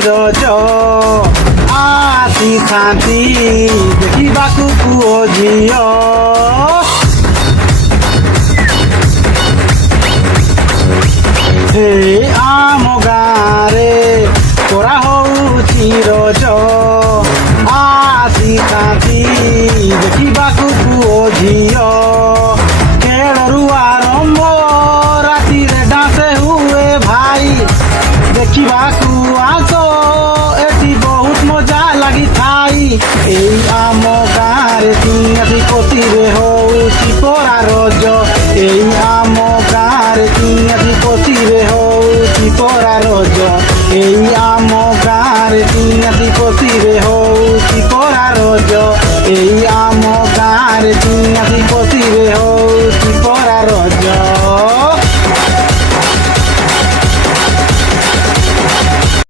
ରଜ ଆସିଥାନ୍ତି ଦେଖିବାକୁ ପୁଅ ଝିଅ। ହେ ଆମ ଗାଁରେ କରାହଉଛି ରଜ ଆସିଥାନ୍ତି ଦେଖିବାକୁ ପୁଅ ଝିଅ। ଖେଳରୁ ଆରମ୍ଭ ରାତିରେ ଡାନ୍ସ ହୁଏ ଭାଇ ଦେଖିବାକୁ ଆସ ଏଠି ବହୁତ ମଜା ଲାଗିଥାଏ। ଏଇ ଆମ ଗାଁରେ ତିନି କୋତିରେ ହଉଛି ପରା ରଜ। ଏଇ